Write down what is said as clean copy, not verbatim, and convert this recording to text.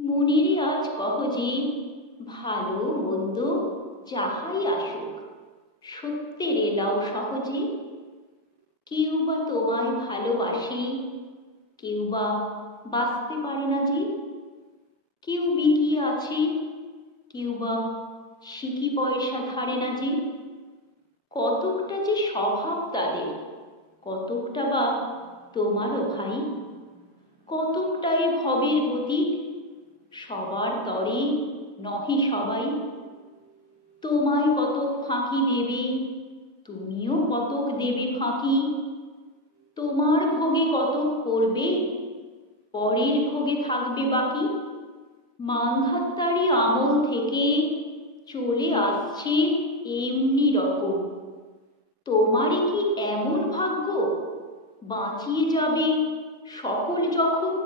মনেরই আজ কহ যে ভালো মন্দ যাহাই আসুক সত্যের এলাও সহজে। কেউ বা তোমায় ভালোবাসি, কেউ বা বাঁচতে পারে না যে। কেউ বিকিয়ে আছে, কেউ বা সিকি পয়সা ধারে না যে। কতকটা যে স্বভাব তাদের, কতকটা বা তোমারও ভাই। কতকটা এ ভবের গতি, সবার তরে নহে সবাই। তোমায় কতক ফাঁকি দেবে, তুমিও কতক দেবে ফাঁকি। তোমার ভোগে কতক করবে, পরের ভোগে থাকবে বাকি। মান্ধাত্তারি আমল থেকে চলে আসছে এমনি রকম। তোমারই কি এমন ভাগ্য, বাঁচিয়ে যাবে সকল জখম।